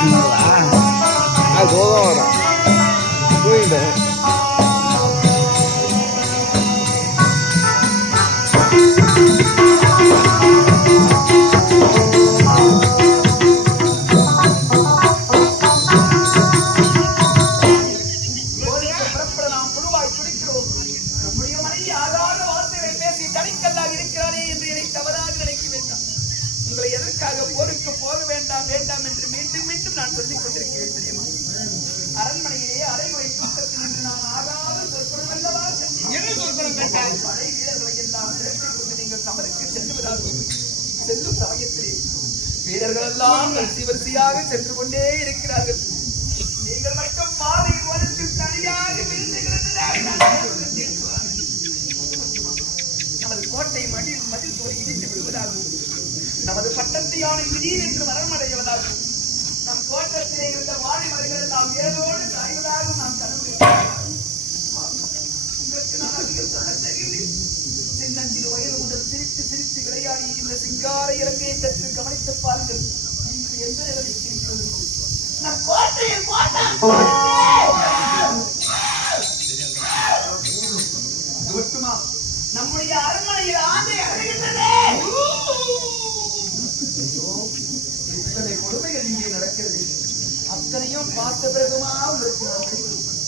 வச்சுருந்தா அது போதும் வரும் போயிட்டு நம்முடைய மனைவி ஆகாத வார்த்தைகளை பேசி தனிக்கல்லாக இருக்கிறாளே என்று என்னை தவறாக நினைக்க வேண்டாம். போருக்கு போக வேண்டாம் வேண்டாம் என்று மீண்டும் மீண்டும் நான் சொல்லிக் கொண்டிருக்கிறேன் தெரியுமா? அரண்மனையிலே அறைமுறை தூக்கத்தில் இன்று நான் ஆகாத சொற்பொருள் அல்லவா. என்ன சொல்றோம் கேட்டால் படை வீரர்களை எல்லாம் கொண்டு நீங்கள் சமருக்கு செல்லுவதால் செல்லும் சமயத்திலே வீரர்கள் எல்லாம் வரிசை வரிசையாக சென்று கொண்டே இருக்கிறார்கள். நீங்கள் மட்டும் பாதை ஓரத்தில் தனியாக விழுந்துகிறது நமது கோட்டை மடியில் மதில் சுவர் இடித்து விடுவதாகவும் நமது பட்டத்து யானை திடீர் என்று மரணமடைவதாகவும் நம் தோட்டத்திலே இருந்த வாழை மரங்கள் எல்லாம் ஏதோடு சாய்வதாகவும் நாம் கனவு சின்னஞ்சிறு வயது முதல் சிரித்து சிரித்து விளையாடி இந்த சிங்கார இலங்கையை சற்று கவனித்துப் பாருங்கள். இன்று எந்த நிலைமைக்கு இருக்கிறது நம்முடைய அரண்மனையில் ஆண்டு பார்த்த பிறகுமா உங்களுக்கு நான் விடைகொடுப்பேன்.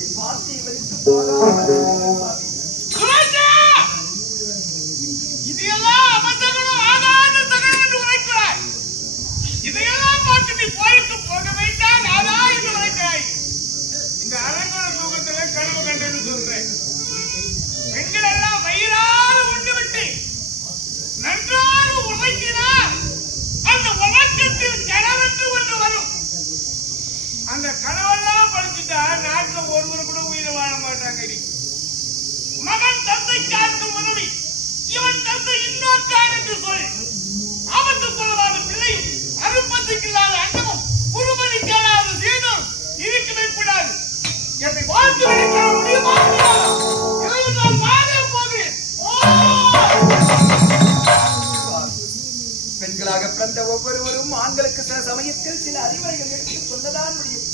என் வார்த்தையை போகாமல் இதையெல்லாம் பார்த்து நீ போருக்கு ஆபத்து கொள்ளாத பிள்ளையும் இல்லாத அண்டமும் குருமணி கேளாத சீனும் இருக்கவே கூடாது என்னை வாழ்த்து முடியுமா நான் போகிறேன் பெண்களாக பிறந்த ஒவ்வொருவரும் ஆண்களுக்கு சில சமயத்தில் சில அறிவுரைகள் எடுத்து சொல்லதான் முடியும்.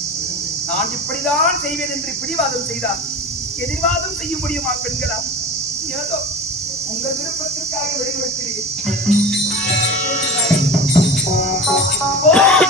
நான் இப்படிதான் செய்வேன் என்று பிடிவாதம் செய்தார் எதிர்வாதம் செய்ய முடியுமா பெண்களா? ஏதோ உங்கள் விருப்பத்திற்காக வெளிவருக்கிறேன் porra!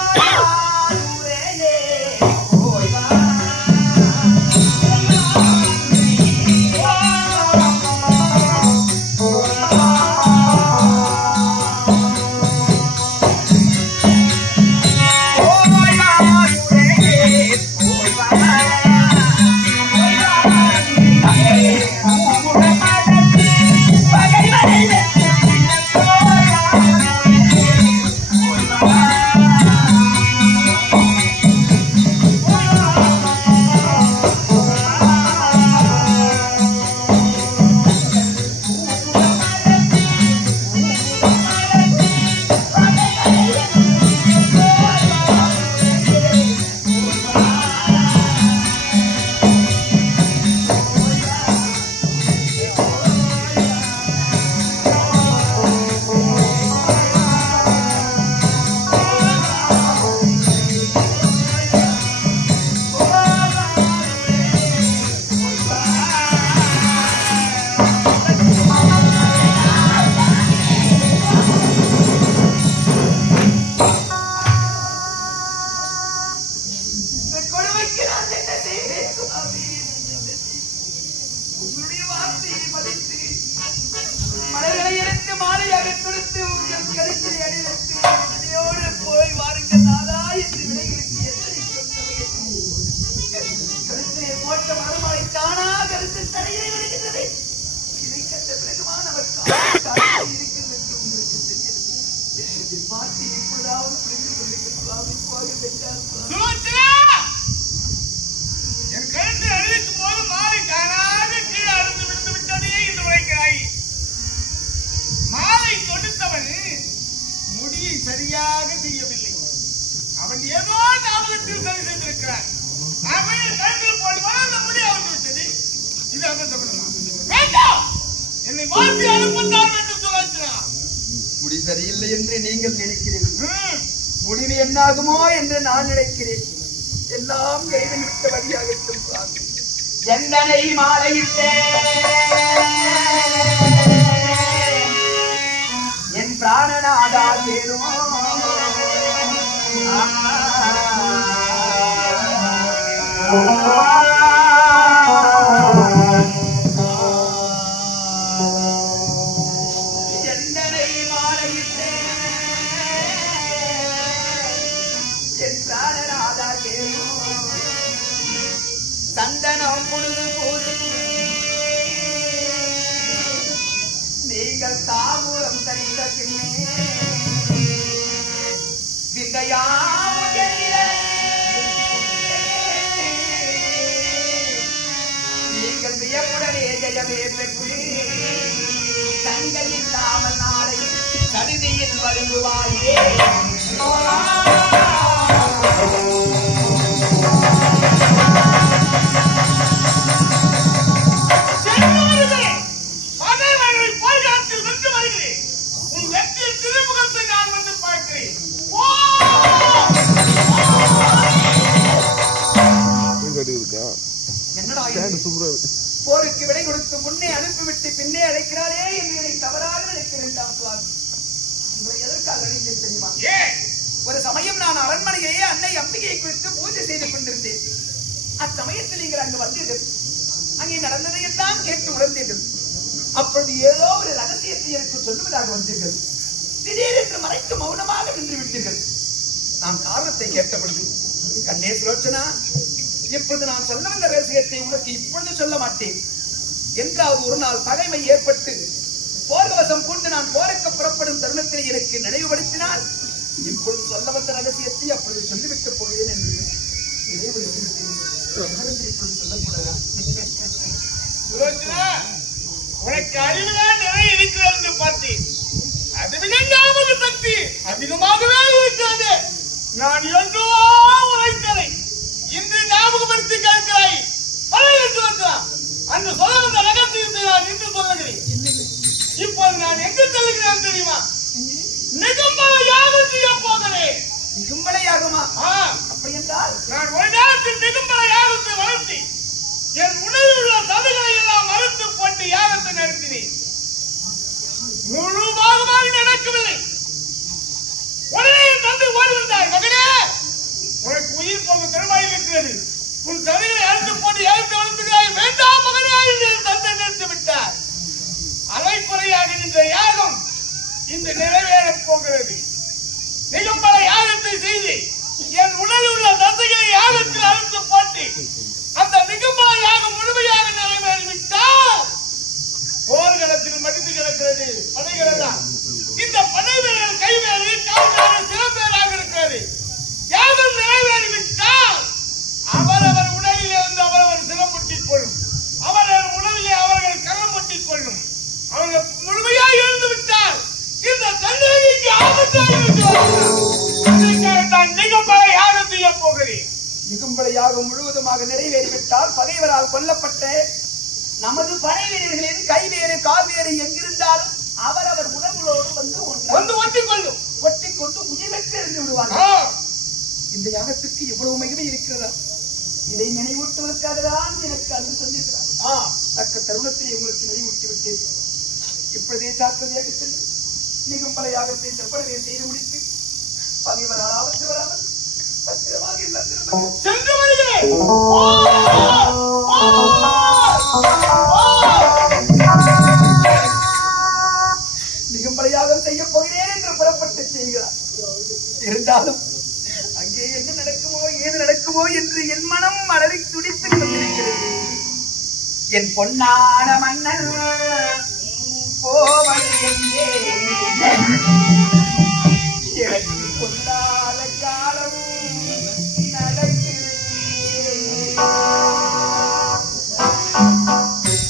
போட்ட மறுமலை தானாக கருத்து தரையிலே விடுகின்றது. இதை கண்ட இருக்கிறது என்று உங்களுக்கு என் எப்பொழுதாவது புரிந்து கொள்ளுங்கள். சுவாமி போக வேண்டாம் என் போது மாலை தானாக கீழே அறுந்து விழுந்து விட்டதே என்று உரைக்கிறாய். மாலை தொடுத்தவன் முடியை சரியாக செய்யவில்லை. அவன் ஏதோ தாமதத்தில் சரி செய்திருக்கிறான். முடி அவிழ்ந்து விட்டது இது அந்த தமிழமா வேண்டாம்! என்னை மாற்றி அனுப்பத்தான் என்று சுலோச்சனா முடி சரியில்லை என்று நீங்கள் நினைக்கிறீர்கள். முடிவு என்னாகுமோ என்று நான் நினைக்கிறேன். எல்லாம் கைவிட்டு விட்ட வழியாகட்டும் சுவாமி எந்தனை மாலையிட்டே? என் பிராணநாதா தேரும் சந்தனம் பொழுது போது. நீங்கள் தாமூரம் தரித்த பின்னே விந்தையா ஜெயமே பெற்று தங்கையில் தாமல் நாளை சடுதியில் வருங்குவாயே உங்களை எதற்காக தெரியுமா ஒரு சமயம் நான் அரண்மனையிலேயே அன்னை அம்பிகையை குறித்து பூஜை செய்து கொண்டிருந்தேன். அச்சமயத்தில் நீங்கள் அங்கு வந்தீர்கள். அங்கே நடந்ததையெல்லாம் கேட்டு உணர்ந்தீர்கள். அப்பொழுது ஏதோ ஒரு ரகசியத்தை எனக்கு சொல்லுவதாக வந்தீர்கள். திடீரென்று மறைத்து மௌனமாக நின்று விட்டீர்கள். நான் காரணத்தை கேட்டபொழுது கண்ணே சுலோச்சனா இப்பொழுது நான் சொல்ல வந்த ரகசியத்தை உனக்கு இப்பொழுது சொல்ல மாட்டேன். என்றாவது ஒரு நாள் பகைமை ஏற்பட்டு போர்வசம் கொண்டு நான் போருக்கு புறப்படும் தருணத்தில் எனக்கு நினைவுபடுத்தினால் இப்பொழுது சொல்ல வந்த ரகசியத்தை அப்பொழுது சொல்லிவிட்டு போகிறேன் என்று சொல்லக்கூடாதா? சுலோச்சனா, உனக்கு அறிவுதான் நிறைய இருக்கிறது என்று பார்த்தேன். அது விளங்காமல் சக்தி அதிகமாகவே இருக்கிறது நான் என்றோ உரைத்ததை இன்று ஞாபகப்படுத்தி கேட்கிறாய் பழைய சுலோச்சனா, அந்த சொல்ல வந்த ரகசியத்தை நான் இன்று சொல்லுகிறேன் இப்போது நான் எங்கு செல்கிறேன் தெரியுமா? நிகம்பல யாகம் செய்ய போகிறேன் மிகும்பலையாகுமா ஆ, அப்படி என்றால்? நான் ஒரு நேரத்தில் நிகம்பல யாகத்தை வளர்த்தி என் உணவில் உள்ள சதுகளை எல்லாம் மறுத்து போட்டு யாகத்தை நடத்தினேன். முழு பாகமாக நடக்கவில்லை. உடனே தந்தை ஓடி வந்தார் மகனே உனக்கு உயிர் போக திறமாய் இருக்கிறது. உன் சதுகளை அறுத்து போட்டு யாகத்தை வளர்த்துகிறாய் வேண்டாம் மகனே என்று என் தந்தை நிறுத்தி விட்டார் அரைக்குறையாக யாகம் இந்த நிறைவேறப் போகிறது. நிகம்பல யாகத்தை செய்து என் உடலில் உள்ள தசைகளை யாகத்தில் அறுத்து போட்டு அந்த நிகம்பல யாகம் முழுமையாக நிறைவேறிவிட்டால் போர்க்களத்தில் மடித்து கிடக்கிறது படைகள் எல்லாம் இந்த படை வீரர்கள் முழுவதுமாக நிறைவேறிவிட்டால் பகைவரால் கொல்லப்பட்ட நமது படை வீரர்களின் கைவேறு கால்வேறு எங்கிருந்தாலும் அவரவர் உடம்புகளோடு வந்து வந்து ஒட்டிக் கொள்ளும் ஒட்டிக் கொண்டு உயிர்வெற்று இருந்து விடுவார்கள். ஆ, இந்த யாகத்துக்கு இவ்வளவு மகிமை இருக்கிறதா? இதை நினைவூட்டுவதற்காக தான் எனக்கு அன்று சொல்லியிருக்கிறார் ஆ. தக்க தருணத்தை உங்களுக்கு நினைவூட்டி விட்டேன். இப்பொழுதே ஜாக்கிரதையாக சென்று நிகம்பல யாகத்தை செவ்வளவே செய்து முடித்து பகைவரால் ஆபத்து வராமல் மிகப்பிரயாதம் செய்ய போகிறேன் என்று புறப்பட்டு செய்கிறார். இருந்தாலும் அங்கே என்ன நடக்குமோ ஏது நடக்குமோ என்று என் மனம் மலரை துடித்துக் கொண்டிருக்கிறது. என் பொன்னான மன்னன் போவது எங்கே